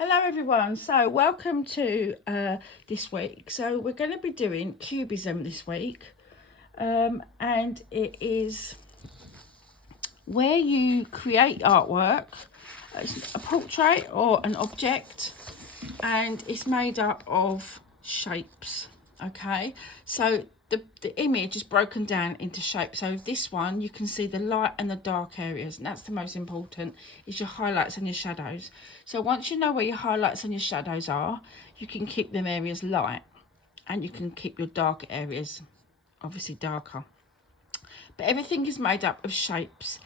Hello everyone, so welcome to this week. So we're going to be doing Cubism this week, and it is where you create artwork. It's a portrait or an object, and it's made up of shapes. Okay, so the image is broken down into shapes. So this one, you can see the light and the dark areas, and that's the most important, is your highlights and your shadows. So once you know where your highlights and your shadows are, you can keep them areas light, and you can keep your dark areas obviously darker. But everything is made up of shapes.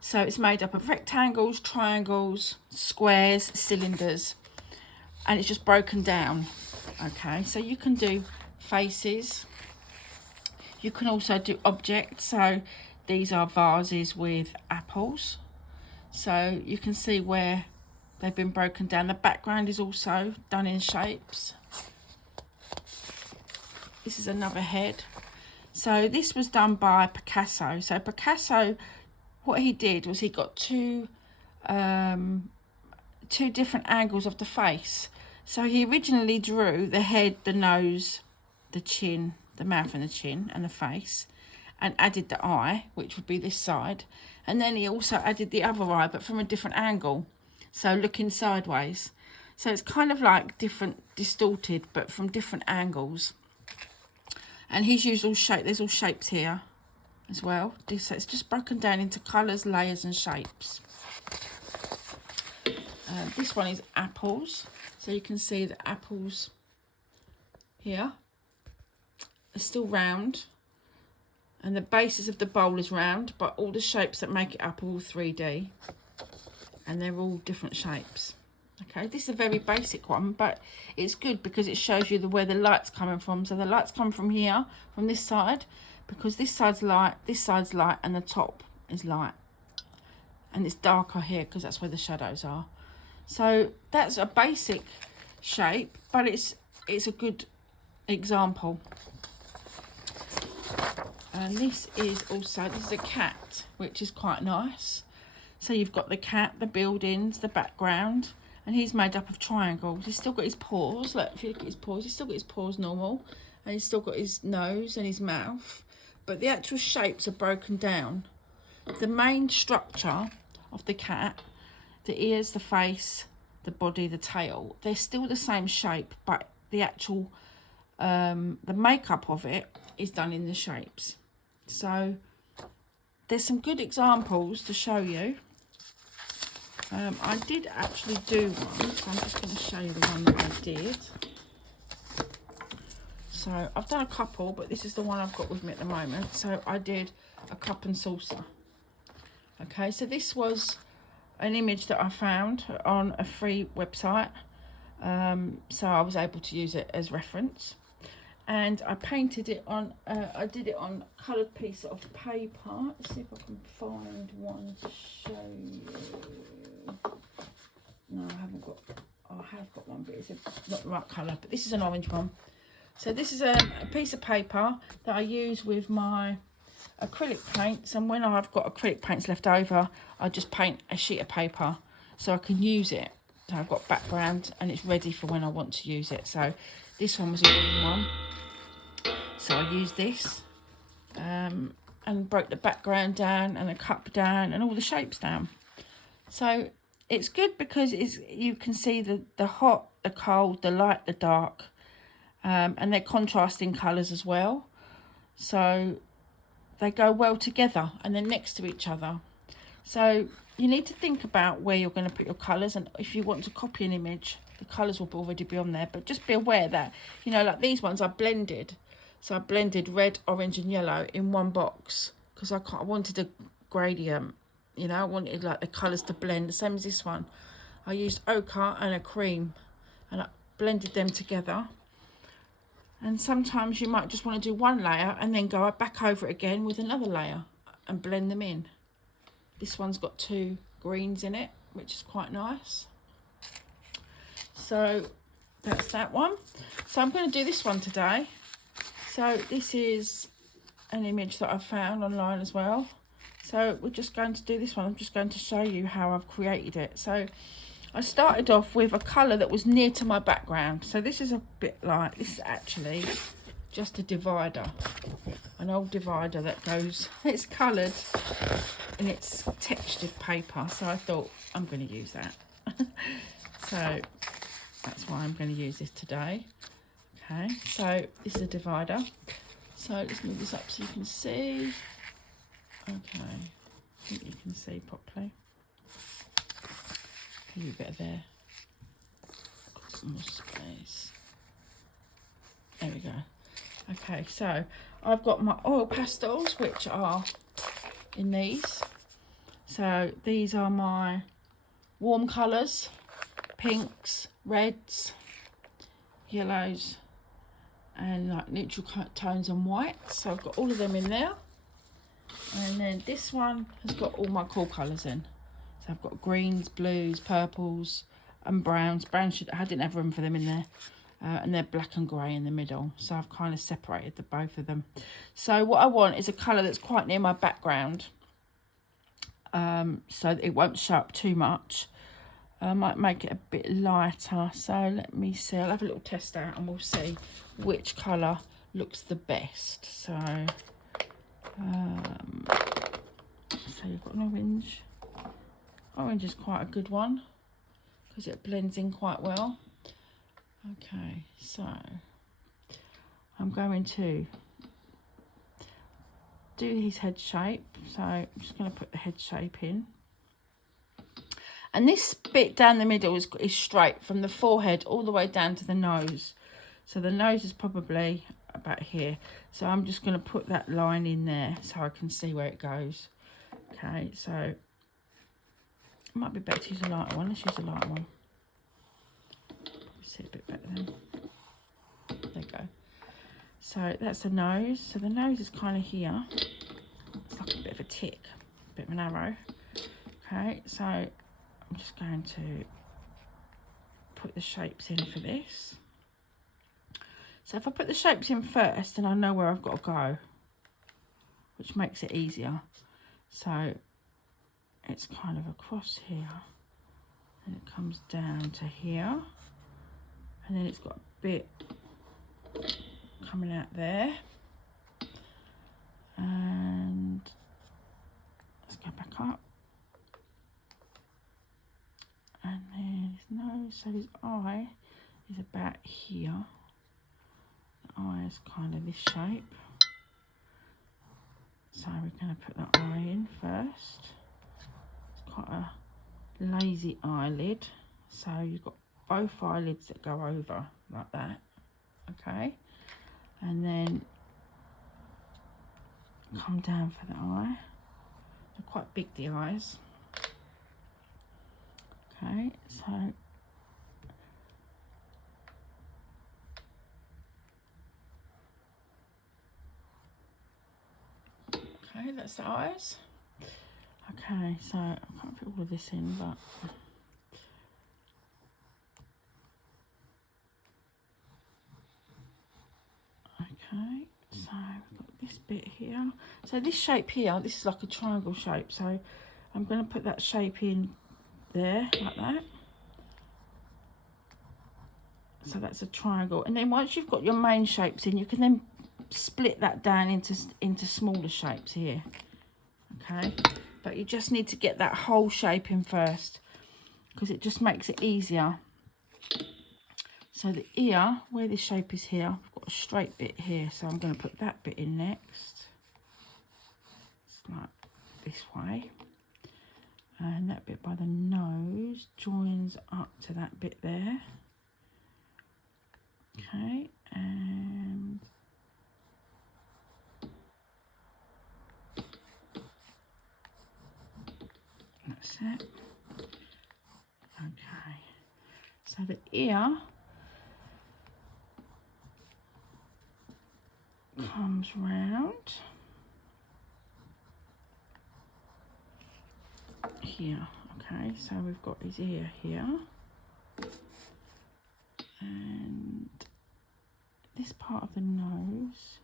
So it's made up of rectangles, triangles, squares, cylinders, and it's just broken down. Okay, so you can do faces. You can also do objects. So these are vases with apples. So you can see where they've been broken down. The background is also done in shapes. This is another head. So this was done by Picasso. So Picasso, what he did was he got two different angles of the face. So he originally drew the head, the nose, the chin, the mouth and the chin and the face, and added the eye, which would be this side. And then he also added the other eye, but from a different angle, so looking sideways. So it's kind of like different, distorted, but from different angles. And he's used all shape. There's all shapes here as well. So it's just broken down into colours, layers and shapes. This one is apples. So you can see the apples here are still round. And the basis of the bowl is round, but all the shapes that make it up are all 3D. And they're all different shapes. Okay, this is a very basic one, but it's good because it shows you where the light's coming from. So the light's come from here, from this side, because this side's light, and the top is light. And it's darker here because that's where the shadows are. So that's a basic shape, but it's a good example. And this is a cat, which is quite nice. So you've got the cat, the buildings, the background, and he's made up of triangles. He's still got his paws. Look, if you look at his paws, he's still got his paws normal, and he's still got his nose and his mouth, but the actual shapes are broken down. The main structure of the cat, the ears, the face, the body, the tail, they're still the same shape, but the actual the makeup of it is done in the shapes. So there's some good examples to show you. I did actually do one, so I'm just going to show you the one that I did. So I've done a couple, but this is the one I've got with me at the moment. So I did a cup and saucer. Okay, so this was an image that I found on a free website. So I was able to use it as reference. And I painted it on, I did it on a coloured piece of paper. Let's see if I can find one to show you. No, I haven't got, oh, I have got one, but it's not the right colour. But this is an orange one. So this is a piece of paper that I use with my acrylic paints. And when I've got acrylic paints left over, I just paint a sheet of paper so I can use it. So I've got background and it's ready for when I want to use it. So this one was a green one. So I used this and broke the background down and the cup down and all the shapes down. So it's good because you can see the hot, the cold, the light, the dark, and they're contrasting colours as well. So they go well together and they're next to each other. So you need to think about where you're going to put your colours, and if you want to copy an image, the colours will already be on there. But just be aware that, you know, like these ones I blended. So I blended red, orange and yellow in one box because I wanted a gradient. You know, I wanted like the colours to blend. The same as this one. I used ochre and a cream and I blended them together. And sometimes you might just want to do one layer and then go back over it again with another layer and blend them in. This one's got two greens in it, which is quite nice. So that's that one. So I'm going to do this one today. So this is an image that I found online as well. So we're just going to do this one. I'm just going to show you how I've created it. So I started off with a colour that was near to my background. So this is a bit like, this is actually just a divider. An old divider that goes, it's coloured and it's textured paper. So I thought I'm going to use that. So that's why I'm going to use this today. Okay, so this is a divider. So let's move this up so you can see. Okay, I think you can see properly. A little bit there. More space. There we go. Okay, so I've got my oil pastels, which are in these. So these are my warm colours, pinks, reds, yellows, and like neutral tones and whites. So I've got all of them in there. And then this one has got all my cool colours in. So I've got greens, blues, purples and browns. Browns, I didn't have room for them in there. And they're black and grey in the middle. So I've kind of separated the both of them. So what I want is a colour that's quite near my background. So that it won't show up too much. I might make it a bit lighter. So let me see. I'll have a little test out and we'll see which colour looks the best. So, so you've got an orange. Orange is quite a good one because it blends in quite well. Okay, so I'm going to do his head shape. So I'm just going to put the head shape in. And this bit down the middle is straight from the forehead all the way down to the nose. So the nose is probably about here. So I'm just going to put that line in there so I can see where it goes. Okay, so it might be better to use a lighter one. Let's use a lighter one. See it a bit better then. There you go. So that's the nose. So the nose is kind of here. It's like a bit of a tick, a bit of an arrow. Okay, so I'm just going to put the shapes in for this. So if I put the shapes in first, then I know where I've got to go, which makes it easier. So it's kind of across here, and it comes down to here, and then it's got a bit coming out there. And let's go back up. And then his nose, so his eye is about here. The eye is kind of this shape. So we're going to put that eye in first. It's quite a lazy eyelid. So you've got both eyelids that go over like that. Okay. And then come down for the eye. They're quite big, the eyes. Okay, so okay, that's the eyes. Okay, so I can't fit all of this in, but okay, so we've got this bit here. So this shape here, this is like a triangle shape. So I'm going to put that shape in there like that. So that's a triangle, and then once you've got your main shapes in, you can then split that down into smaller shapes here. Okay, but you just need to get that whole shape in first because it just makes it easier. So the ear, where this shape is here, I've got a straight bit here, so I'm going to put that bit in next. It's like this way, and that bit by the nose joins up to that bit there. Okay, and that's it. Okay, so the ear comes round here. Okay, so we've got his ear here, and this part of the nose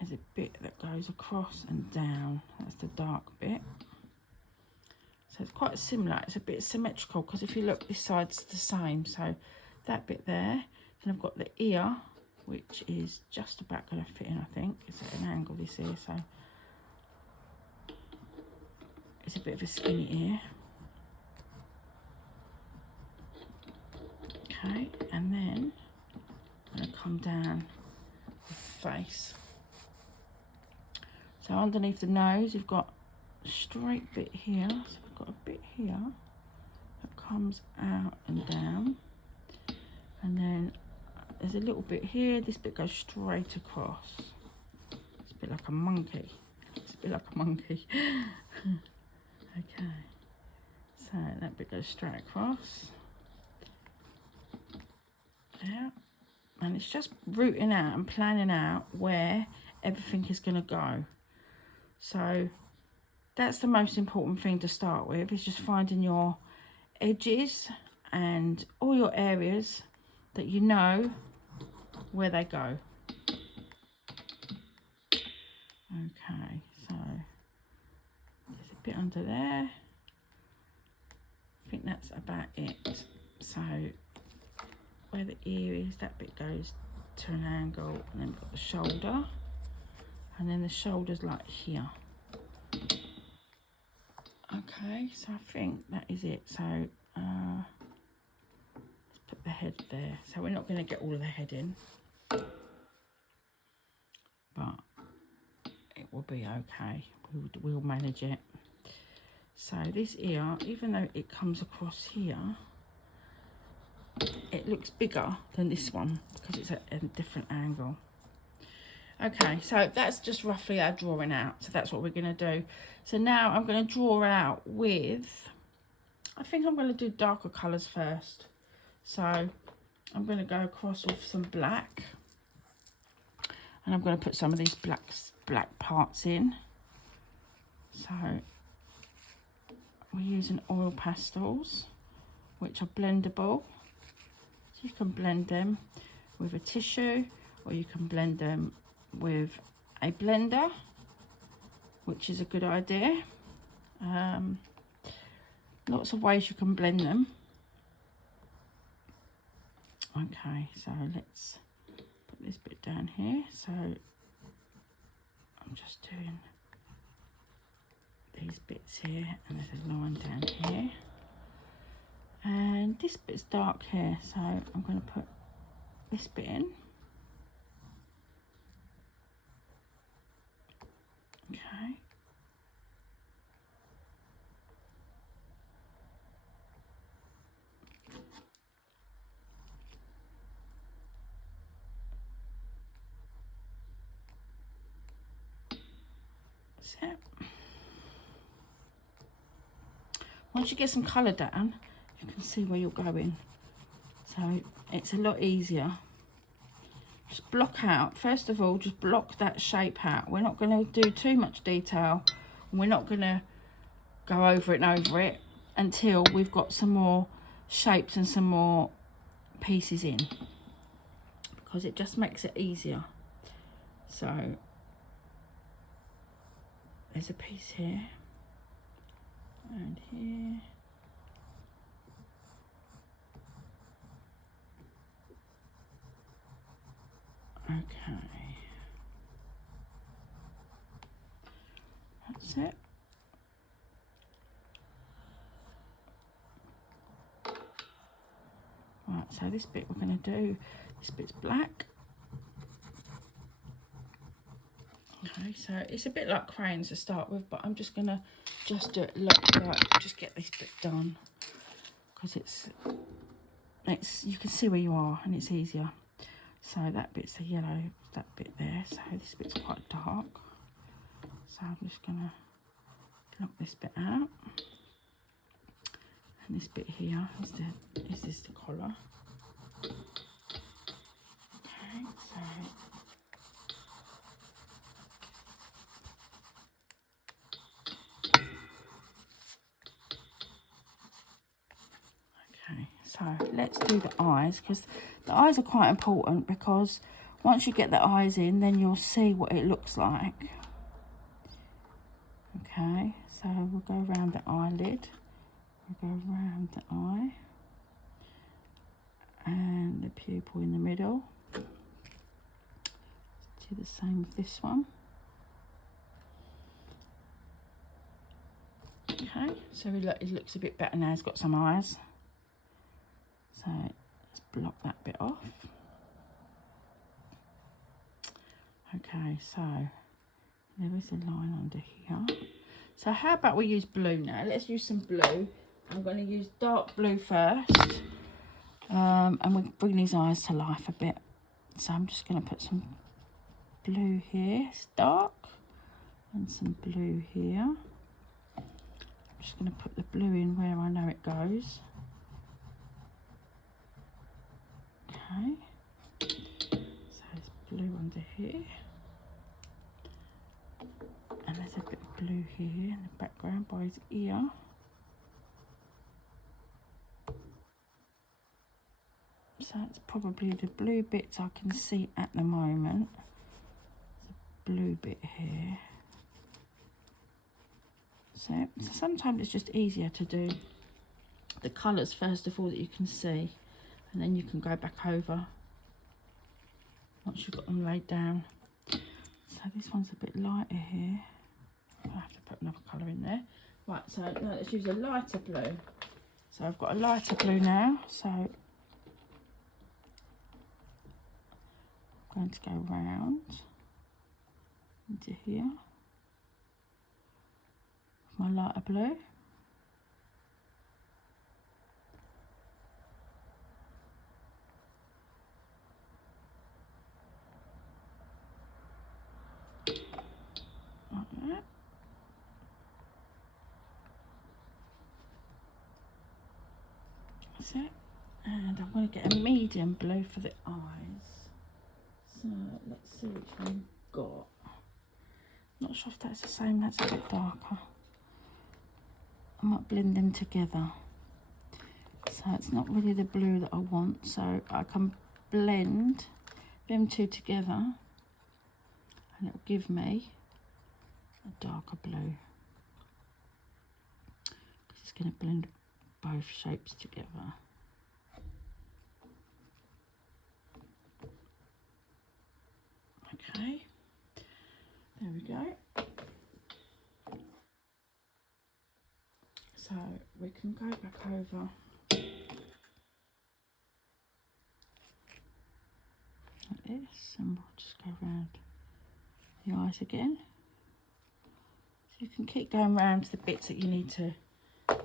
is a bit that goes across and down. That's the dark bit. So it's quite similar. It's a bit symmetrical because if you look, this side's the same. So that bit there. Then I've got the ear, which is just about going to fit in, I think. It's at an angle, this ear, so it's a bit of a skinny ear. Okay, and then I'm going to come down the face. So underneath the nose, you've got a straight bit here. So we've got a bit here that comes out and down. And then there's a little bit here. This bit goes straight across. It's a bit like a monkey. It's a bit like a monkey. Okay. So that bit goes straight across. Yeah. And it's just rooting out and planning out where everything is going to go. So that's the most important thing to start with, is just finding your edges and all your areas that you know where they go. Okay, so there's a bit under there. I think that's about it. So where the ear is, that bit goes to an angle, and then we've got the shoulder, and then the shoulder's like here. Okay, so I think that is it. So let's put the head there. So we're not going to get all of the head in, but it will be okay. We'll manage it. So this ear, even though it comes across here, it looks bigger than this one because it's at a different angle. Okay, so that's just roughly our drawing out. So that's what we're going to do. So now I'm going to draw out with, I think I'm going to do darker colours first. So I'm going to go across with some black. And I'm going to put some of these black parts in. So we're using oil pastels, which are blendable. So you can blend them with a tissue, or you can blend them with a blender, which is a good idea. Lots of ways you can blend them. Okay, so let's put this bit down here. So I'm just doing these bits here, and there's a line down here, and this bit's dark here, so I'm going to put this bit in. Okay. That's it. Once you get some colour down, you can see where you're going. So it's a lot easier. Just block out, first of all, just block that shape out. We're not going to do too much detail. We're not going to go over it and over it until we've got some more shapes and some more pieces in, because it just makes it easier. So there's a piece here and here. Okay, that's it. Right, so this bit we're going to do, this bit's black. Okay, so it's a bit like crayons to start with, but I'm just going to just do it just get this bit done, because it's you can see where you are and it's easier. So that bit's the yellow, that bit there. So this bit's quite dark. So I'm just going to block this bit out. And this bit here is this the collar. Okay, so so let's do the eyes, because the eyes are quite important, because once you get the eyes in, then you'll see what it looks like. Okay, so we'll go around the eyelid. I'll go around the eye and the pupil in the middle. Do the same with this one. Okay, so it looks a bit better now. It's got some eyes. So let's block that bit off. Okay, so there is a line under here. So how about we use blue now? Let's use some blue. I'm going to use dark blue first. And we'll bring these eyes to life a bit. So I'm just going to put some blue here. It's dark. And some blue here. I'm just going to put the blue in where I know it goes. Okay. So there's blue under here. And there's a bit of blue here in the background by his ear. So that's probably the blue bits I can see at the moment. There's a blue bit here. So sometimes it's just easier to do the colours first of all that you can see, and then you can go back over once you've got them laid down. So this one's a bit lighter here. I'll have to put another colour in there. Right, so now let's use a lighter blue. So I've got a lighter blue now, so I'm going to go round into here. My lighter blue. Like that. That's it. And I'm going to get a medium blue for the eyes. So let's see which one we've got. Not sure if that's the same, that's a bit darker. I might blend them together. So it's not really the blue that I want, so I can blend them two together and it'll give me a darker blue. It's going to blend both shapes together. Okay, there we go. So we can go back over like this, and we'll just go around the eyes again. So you can keep going around to the bits that you need to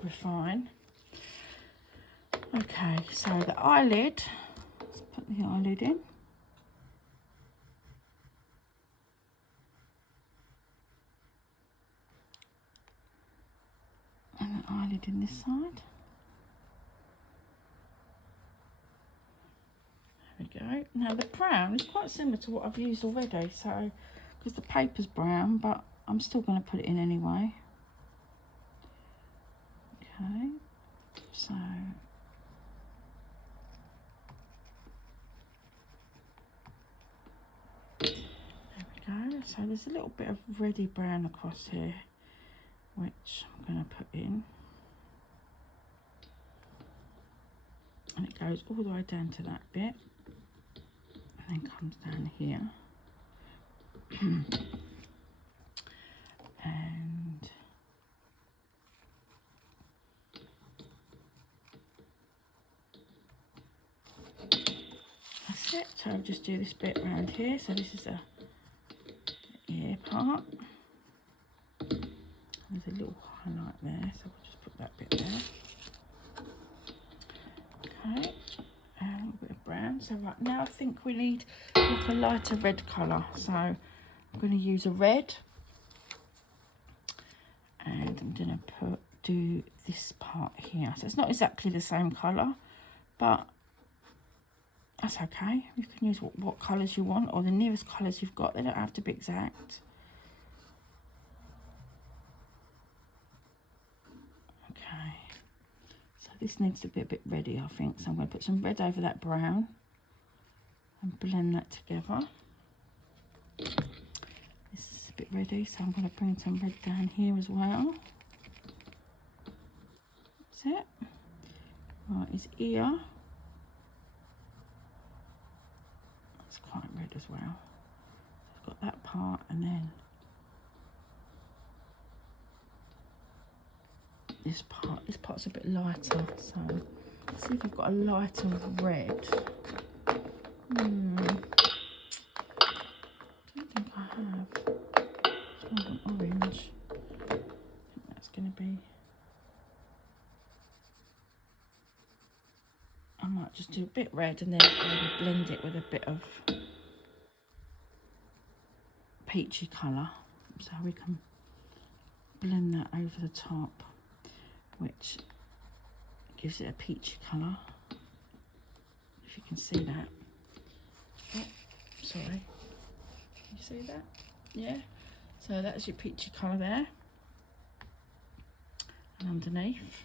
refine. Okay, so the eyelid, let's put the eyelid in. And the eyelid in this side. There we go. Now the brown is quite similar to what I've used already, so because the paper's brown, but I'm still going to put it in anyway. Okay, so there we go. So there's a little bit of reddy brown across here, which I'm going to put in, and it goes all the way down to that bit and then comes down here. And that's it. So I'll just do this bit around here. So this is the ear part. There's a little highlight there, so we'll just put that bit there. Okay, and a little bit of brown. So right now I think we need like a lighter red colour. So I'm going to use a red, and I'm going to do this part here. So it's not exactly the same colour, but that's okay. You can use what colours you want, or the nearest colours you've got. They don't have to be exact. Okay, so this needs to be a bit reddy, I think. So I'm going to put some red over that brown and blend that together. This is a bit reddy, so I'm going to bring some red down here as well. it. Right, his ear. That's quite red as well. I've got that part, and then this part. This part's a bit lighter, so let's see if we've got a lighter red. I don't think I have. It's more of an orange. I think that's going to be... I might just do a bit red and then maybe blend it with a bit of peachy colour, so we can blend that over the top, which gives it a peachy colour, if you can see that. Oh, sorry, you see that? Yeah, so that's your peachy colour there, and underneath.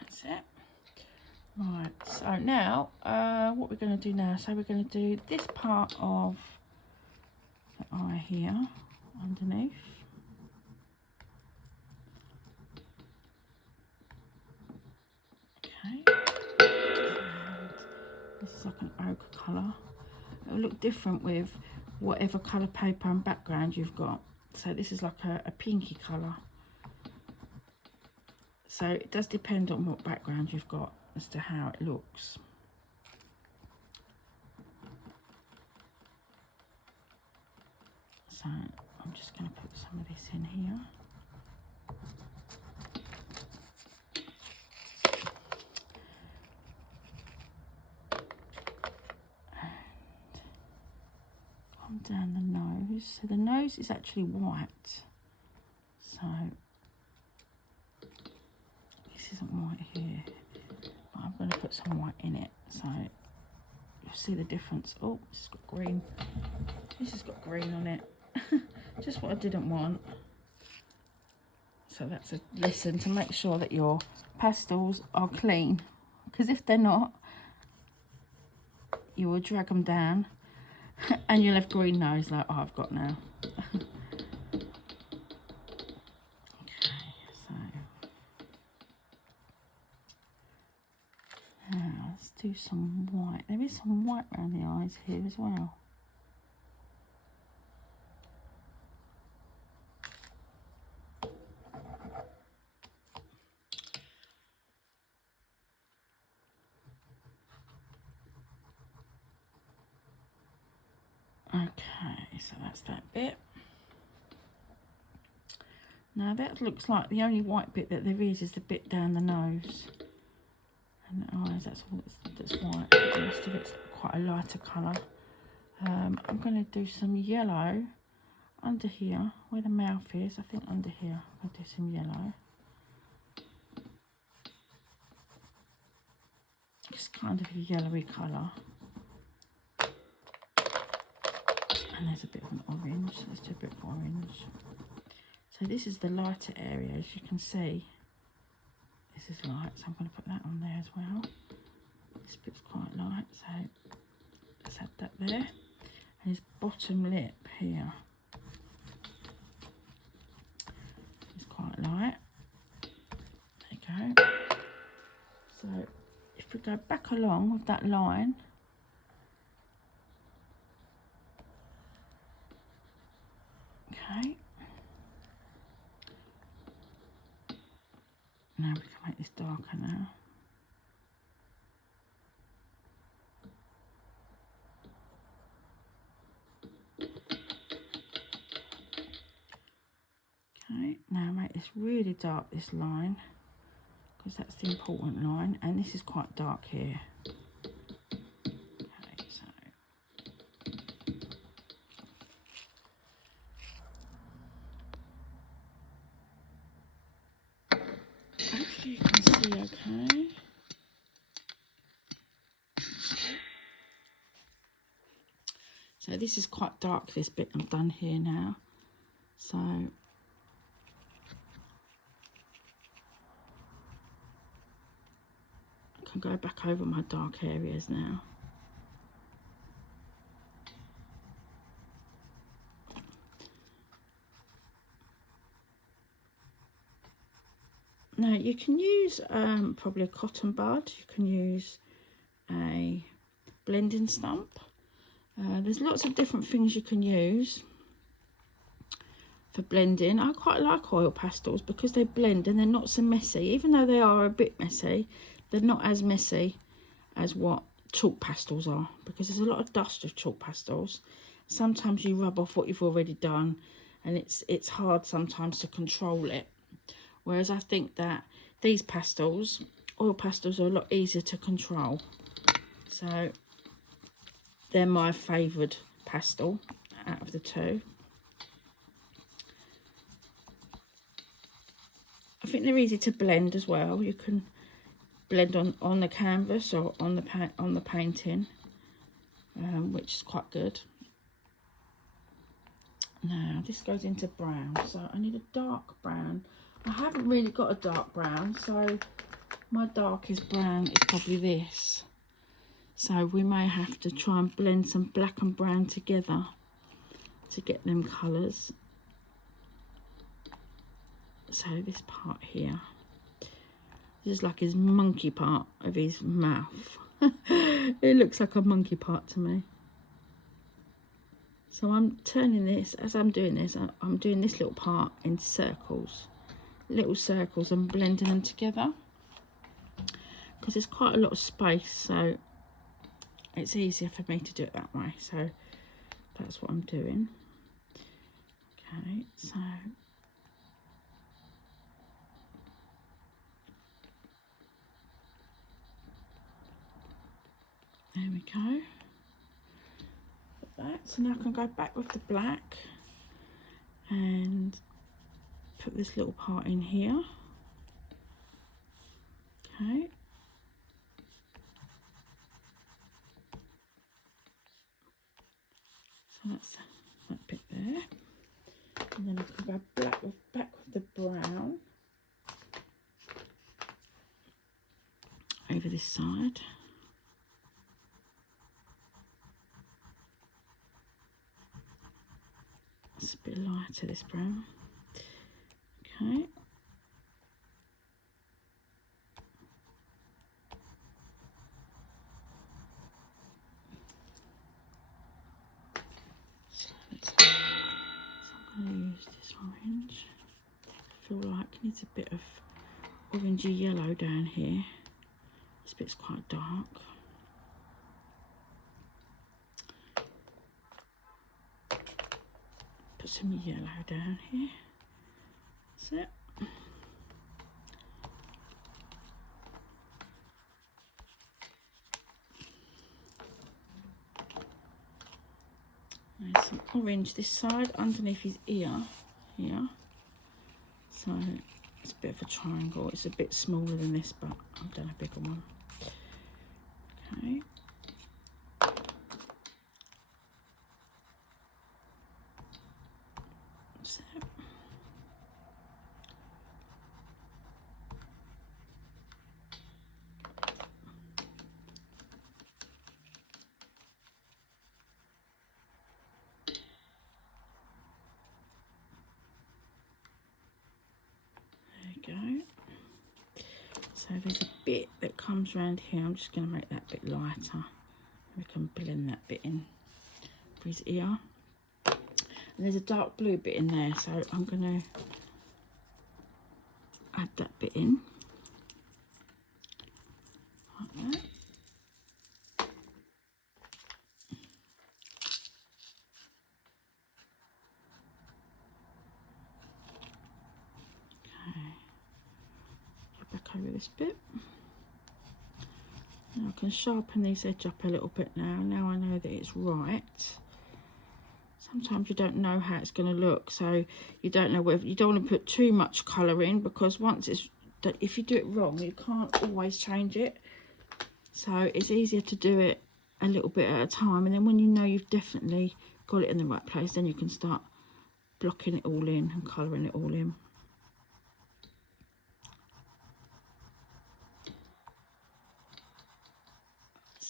That's it. Right, so now what we're going to do now, so we're going to do this part of the eye here underneath. Okay, and this is like an ochre colour. It'll look different with whatever colour paper and background you've got. So this is like a pinky colour. So it does depend on what background you've got as to how it looks. So I'm just going to put some of this in here. And come down the nose. So the nose is actually white. So this isn't white here. I'm going to put some white in it, so you'll see the difference. Oh, this has got green. This has got green on it. Just what I didn't want. So that's a lesson to make sure that your pastels are clean, because if they're not, you will drag them down and you'll have green nose like I've got now. Let's do some white. There is some white around the eyes here as well. Okay, so that's that bit. Now that looks like the only white bit that there is the bit down the nose and the eyes. That's all that's white. The rest of it's quite a lighter colour. I'm going to do some yellow under here where the mouth is. I think under here I'll do some yellow. It's kind of a yellowy colour. And there's a bit of an orange. Let's do a bit of orange. So this is the lighter area, as you can see. This is light, so I'm going to put that on there as well. This bit's quite light, so let's add that there. And his bottom lip here is quite light. There you go. So if we go back along with that line, okay. Now we can make this darker now. Okay, now make this really dark, this line, because that's the important line, and this is quite dark here. Okay, so hopefully you can see okay. So this is quite dark, this bit I've done here now. So I can go back over my dark areas now. Now you can use probably a cotton bud, you can use a blending stump. There's lots of different things you can use for blending. I quite like oil pastels because they blend and they're not so messy. Even though they are a bit messy, they're not as messy as what chalk pastels are, because there's a lot of dust with chalk pastels. Sometimes you rub off what you've already done and it's hard sometimes to control it. Whereas I think that these pastels, oil pastels, are a lot easier to control. So they're my favoured pastel out of the two. I think they're easy to blend as well. You can blend on the canvas or on the painting, which is quite good. Now this goes into brown, so I need a dark brown. I haven't really got a dark brown, so my darkest brown is probably this. So we may have to try and blend some black and brown together to get them colours. So this part here, this is like his monkey part of his mouth. It looks like a monkey part to me. So I'm turning this, as I'm doing this, I'm doing this little part in circles, little circles, and blending them together, because there's quite a lot of space, so it's easier for me to do it that way. So that's what I'm doing. Okay, so there we go. That. So now I can go back with the black and put this little part in here. Okay. So that's that bit there. And then I can go back with the brown over this side. It's a bit lighter, this brown. Okay. So I'm going to use this orange. I feel like it needs a bit of orangey yellow down here. This bit's quite dark. Put some yellow down here. That's it. There's some orange this side underneath his ear here. So it's a bit of a triangle. It's a bit smaller than this, but I've done a bigger one. Okay. So go. So there's a bit that comes around here. I'm just going to make that bit lighter. We can blend that bit in for his ear. And there's a dark blue bit in there, so I'm going to add that bit in. Like that. Back over this bit. Now I can sharpen this edge up a little bit now. Now I know that it's right. Sometimes you don't know how it's going to look, so you don't know whether you don't want to put too much colour in, because once it's, if you do it wrong, you can't always change it. So it's easier to do it a little bit at a time, and then when you know you've definitely got it in the right place, then you can start blocking it all in and colouring it all in.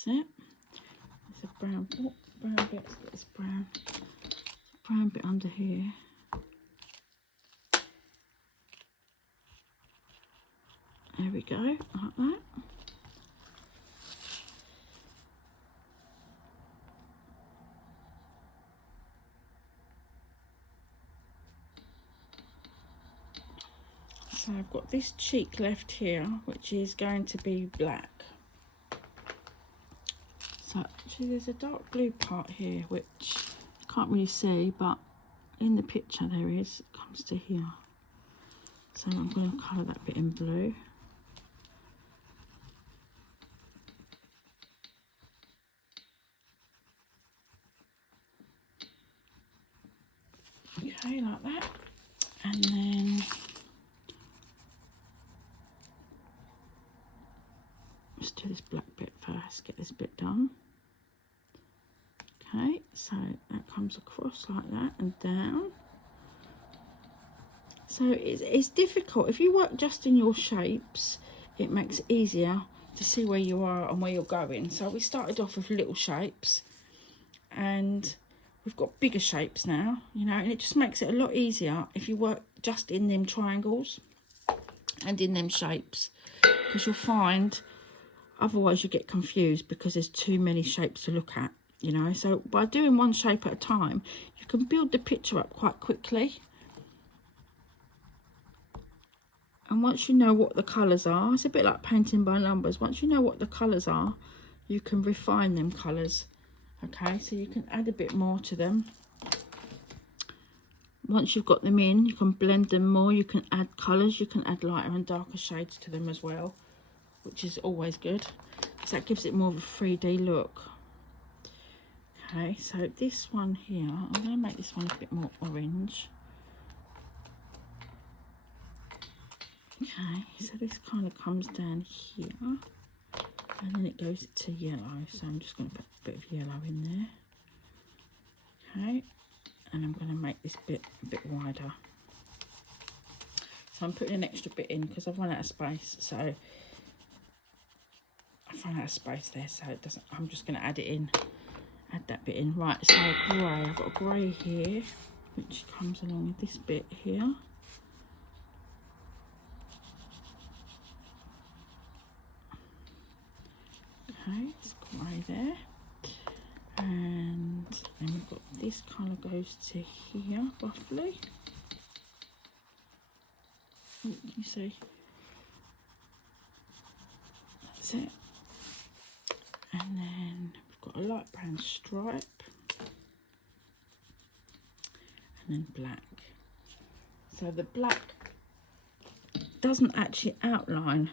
It. There's a brown, brown bit. Let's get this brown. There's a brown bit under here. There we go, like that. So I've got this cheek left here, which is going to be black. So actually there's a dark blue part here, which you can't really see, but in the picture there is, it comes to here. So I'm going to colour that bit in blue. Okay, like that. And then let's do this black bit first, get this bit done. Okay, so that comes across like that and down. So it's difficult. If you work just in your shapes, it makes it easier to see where you are and where you're going. So we started off with little shapes and we've got bigger shapes now, you know, and it just makes it a lot easier if you work just in them triangles and in them shapes, because you'll find otherwise you get confused because there's too many shapes to look at, you know. So by doing one shape at a time, you can build the picture up quite quickly. And once you know what the colours are, it's a bit like painting by numbers. Once you know what the colours are, you can refine them colours. Okay, so you can add a bit more to them. Once you've got them in, you can blend them more. You can add colours. You can add lighter and darker shades to them as well, which is always good, because that gives it more of a 3D look. Okay, so this one here, I'm going to make this one a bit more orange. Okay, so this kind of comes down here and then it goes to yellow, so I'm just going to put a bit of yellow in there. Okay, and I'm going to make this bit a bit wider. So I'm putting an extra bit in because I've run out of space, so I've run out of space there, so it doesn't, I'm just going to add it in, add that bit in. Right, so grey, I've got a grey here which comes along with this bit here. Okay, it's grey there, and then we've got this colour goes to here roughly. Oh, you see, that's it. And then we've got a light brown stripe, and then black. So the black doesn't actually outline.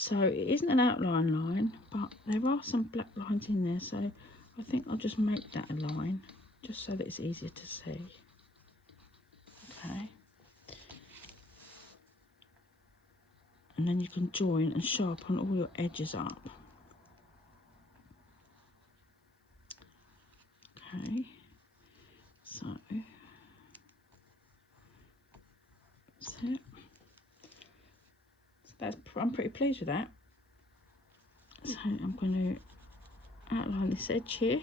So it isn't an outline line, but there are some black lines in there. So I think I'll just make that a line, just so that it's easier to see. Okay. And then you can join and sharpen all your edges up. Okay. So that's it. I'm pretty pleased with that. So I'm going to outline this edge here,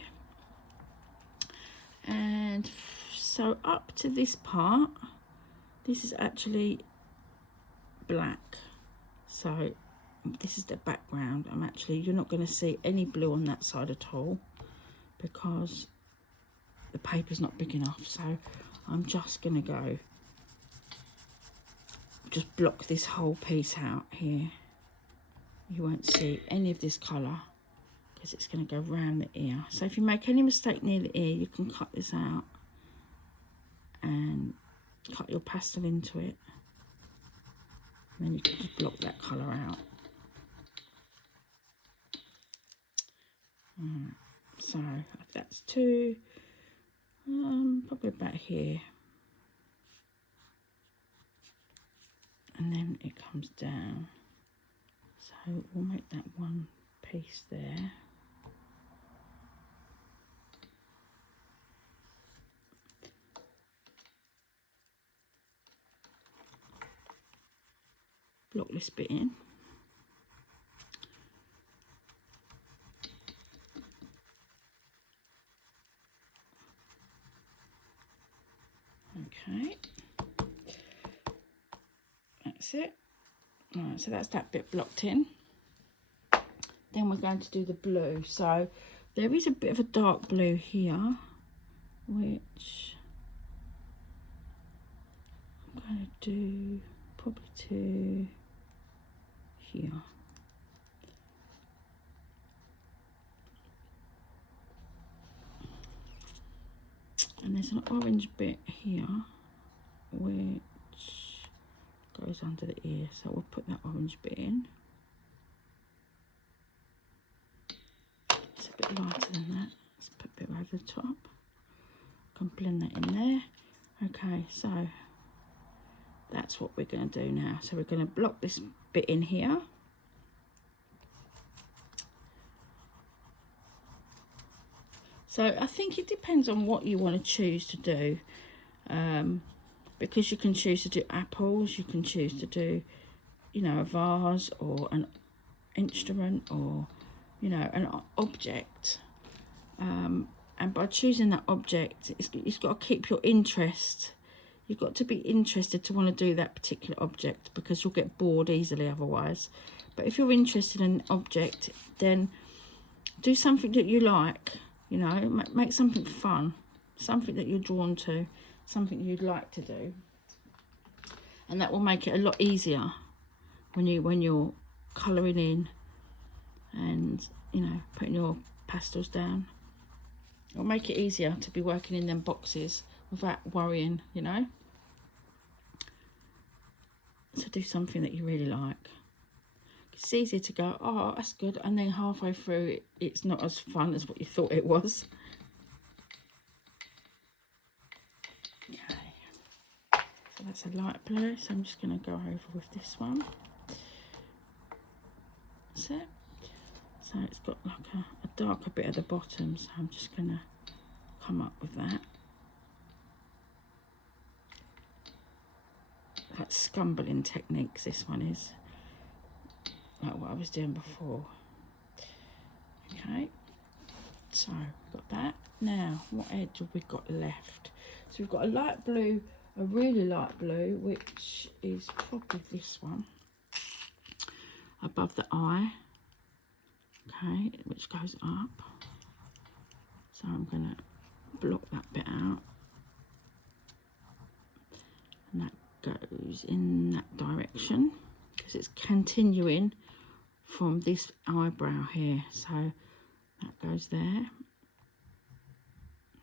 and so up to this part, this is actually black. So this is the background. You're not going to see any blue on that side at all because the paper's not big enough. So I'm just going to just block this whole piece out here. You won't see any of this colour because it's going to go round the ear. So if you make any mistake near the ear, you can cut this out and cut your pastel into it, and then you can just block that colour out. So that's two, probably about here. And then it comes down, so we'll make that one piece there. Block this bit in. Okay, that's it. Right, so that's that bit blocked in. Then we're going to do the blue. So there is a bit of a dark blue here, which I'm going to do probably to here. And there's an orange bit here, which goes under the ear. So we'll put that orange bit in. It's a bit lighter than that. Let's put a bit over the top. Can blend that in there. Okay, so that's what we're going to do now. So we're going to block this bit in here. So I think it depends on what you want to choose to do, because you can choose to do apples, you can choose to do, you know, a vase or an instrument or, you know, an object. And by choosing that object, it's got to keep your interest. You've got to be interested to want to do that particular object, because you'll get bored easily otherwise. But if you're interested in an object, then do something that you like. You know, make something fun, something that you're drawn to, something you'd like to do, and that will make it a lot easier when you're colouring in and, you know, putting your pastels down. It'll make it easier to be working in them boxes without worrying, you know. So do something that you really like. It's easy to go, oh, that's good, and then halfway through it's not as fun as what you thought it was. Okay, so that's a light blue, so I'm just going to go over with this one. That's it. So it's got like a darker bit at the bottom, so I'm just going to come up with that. That's scumbling techniques, this one is. Like what I was doing before. Okay, so we've got that. Now, what edge have we got left? So we've got a light blue, a really light blue, which is probably this one, above the eye. Okay, which goes up. So I'm going to block that bit out. And that goes in that direction, because it's continuing from this eyebrow here, so that goes there.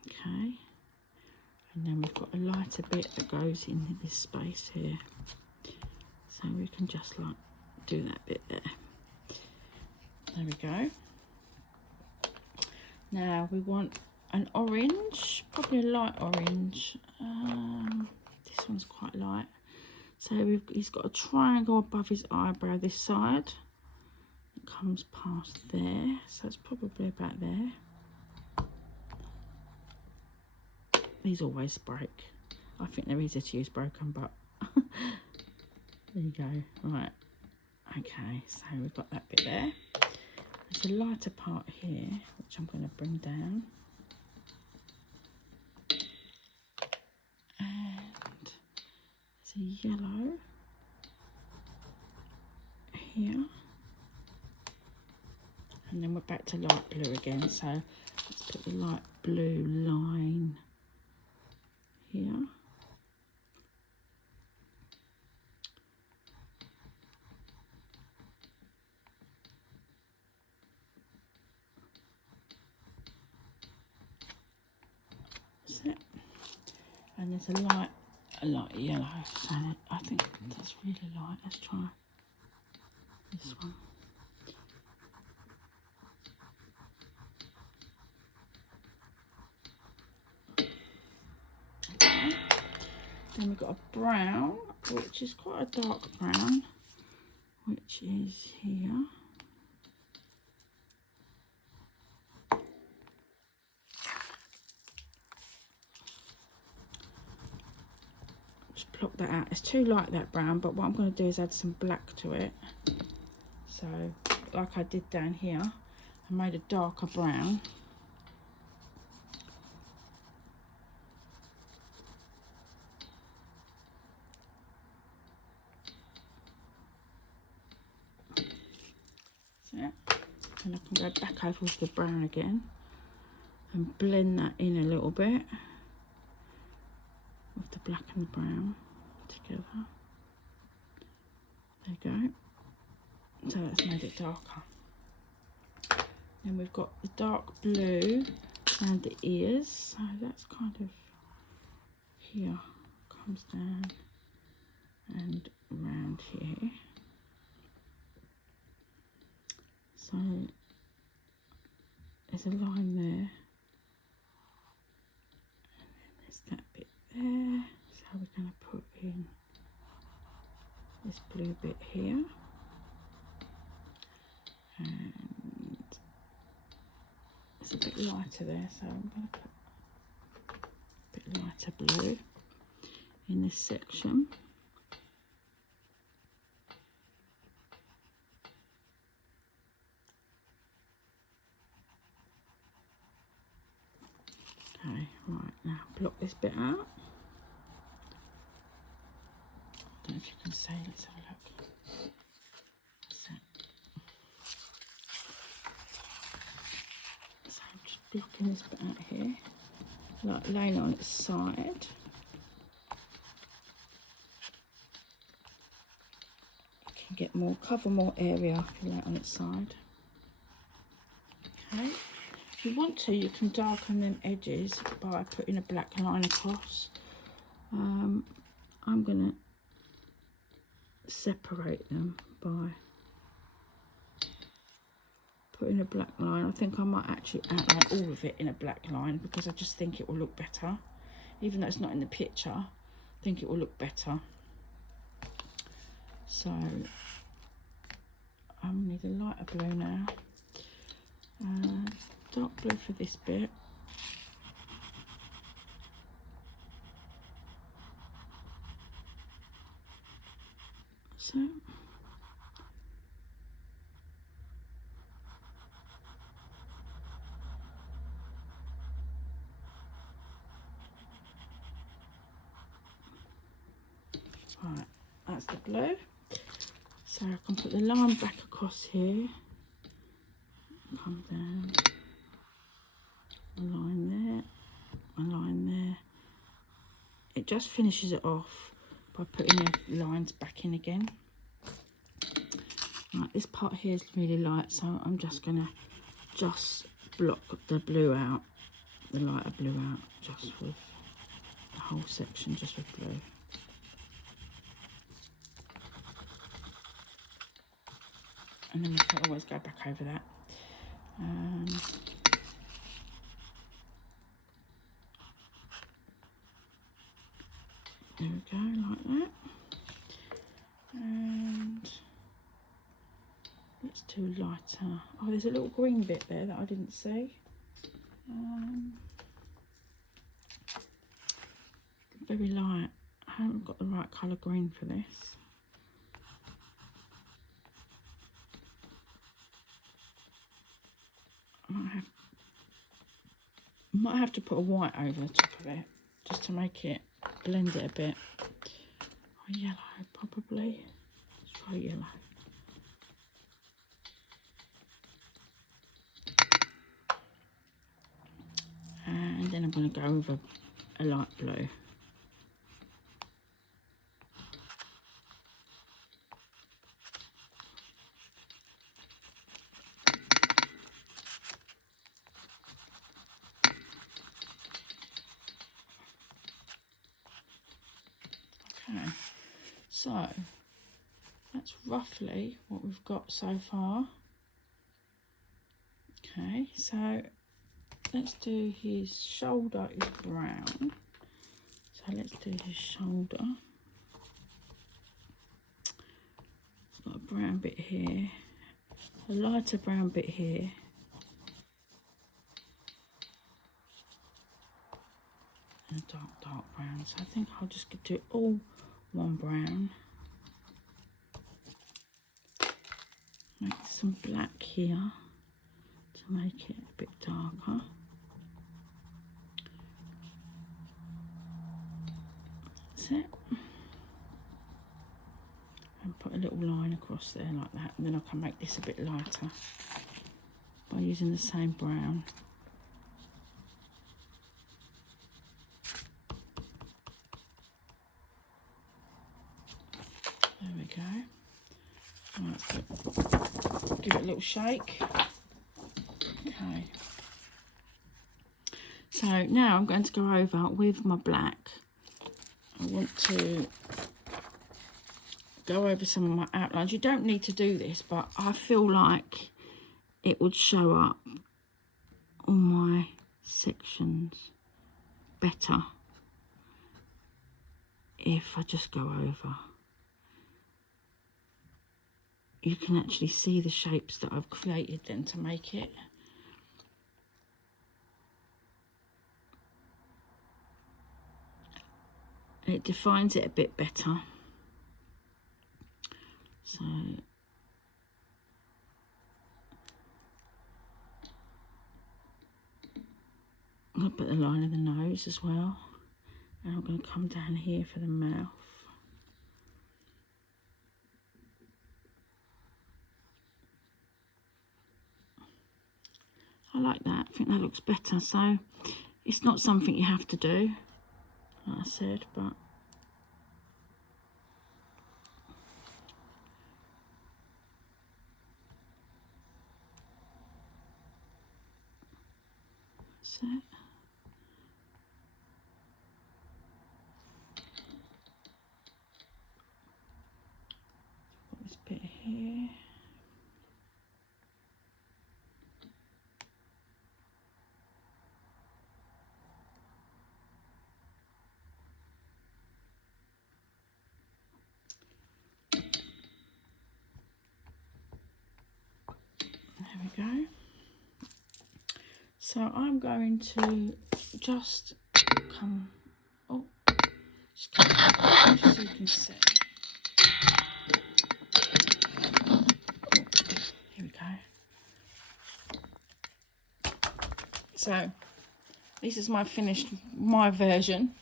Okay, and then we've got a lighter bit that goes in this space here, so we can just like do that bit there. There we go. Now we want an orange, probably a light orange. This one's quite light. So he's got a triangle above his eyebrow this side. It comes past there, so it's probably about there. These always break. I think they're easier to use broken, but there you go. Right. Okay, so we've got that bit there. There's a lighter part here, which I'm going to bring down. And there's a yellow here. And then we're back to light blue again, so let's put the light blue line here. That's it. And there's a light yellow, so I think that's really light. Let's try this one. Then we've got a brown, which is quite a dark brown, which is here. Just block that out. It's too light, that brown, but what I'm going to do is add some black to it. So, like I did down here, I made a darker brown. And I can go back over with the brown again and blend that in a little bit with the black and the brown together. There you go. So that's made it darker. Then we've got the dark blue around the ears. So that's kind of here, comes down and around here. So there's a line there, and then there's that bit there. So we're going to put in this blue bit here, and it's a bit lighter there, so I'm going to put a bit lighter blue in this section. Okay, right, now block this bit out. I don't know if you can see, let's have a look. So I'm just blocking this bit out here, like laying on its side. You can get more, cover more area if you lay it on its side. Okay. If you want to, you can darken them edges by putting a black line across. I'm going to separate them by putting a black line. I think I might actually outline all of it in a black line because I just think it will look better. Even though it's not in the picture, I think it will look better. So I need a lighter blue now. Dark blue for this bit. So right, that's the blue. So I can put the line back across here, come down, a line there, a line there. It just finishes it off by putting the lines back in again. Right, this part here is really light, so I'm just gonna block the blue out, the lighter blue out, just with the whole section, just with blue. And then we can always go back over that. There we go, like that. And let's do lighter. Oh, there's a little green bit there that I didn't see. Very light. I haven't got the right colour green for this. I might have to put a white over the top of it just to make it blend it a bit. Or yellow, probably. Let's try yellow. And then I'm going to go over a light blue. Okay, so that's roughly what we've got so far. Okay, so let's do his shoulder is brown. So let's do his shoulder. It's got a brown bit here, a lighter brown bit here. And a dark brown. So I think I'll just do it all one brown. Make some black here to make it a bit darker. That's it. And put a little line across there like that, and then I can make this a bit lighter by using the same brown. There we go. Right, give it a little shake. Okay. So now I'm going to go over with my black. I want to go over some of my outlines. You don't need to do this, but I feel like it would show up on my sections better if I just go over. You can actually see the shapes that I've created then to make it. It defines it a bit better. So I'm going to put the line of the nose as well, and I'm going to come down here for the mouth. I like that. I think that looks better. So it's not something you have to do, like I said, but that's it. Put this bit here. There we go. So I'm going to just come, just come just so you can see. Here we go. So this is my version,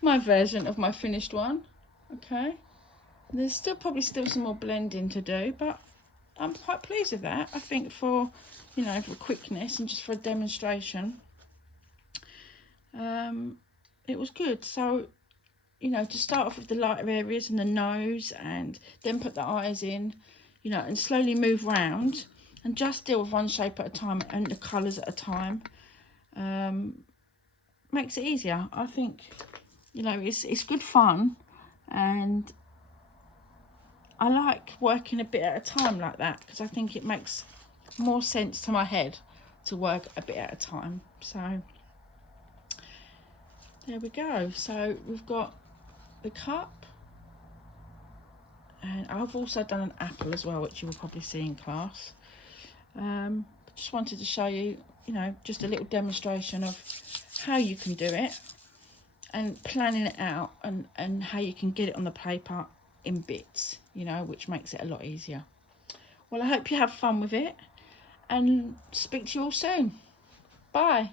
my version of my finished one. Okay. There's probably still some more blending to do, but I'm quite pleased with that. I think for, you know, for quickness and just for a demonstration, it was good. So, you know, to start off with the lighter areas and the nose, and then put the eyes in, you know, and slowly move round and just deal with one shape at a time and the colours at a time, makes it easier. I think, you know, it's good fun, and I like working a bit at a time like that, because I think it makes more sense to my head to work a bit at a time. So there we go. So we've got the cup, and I've also done an apple as well, which you will probably see in class. Just wanted to show you, you know, just a little demonstration of how you can do it and planning it out, and how you can get it on the paper in bits, you know, which makes it a lot easier. Well, I hope you have fun with it, and speak to you all soon. Bye.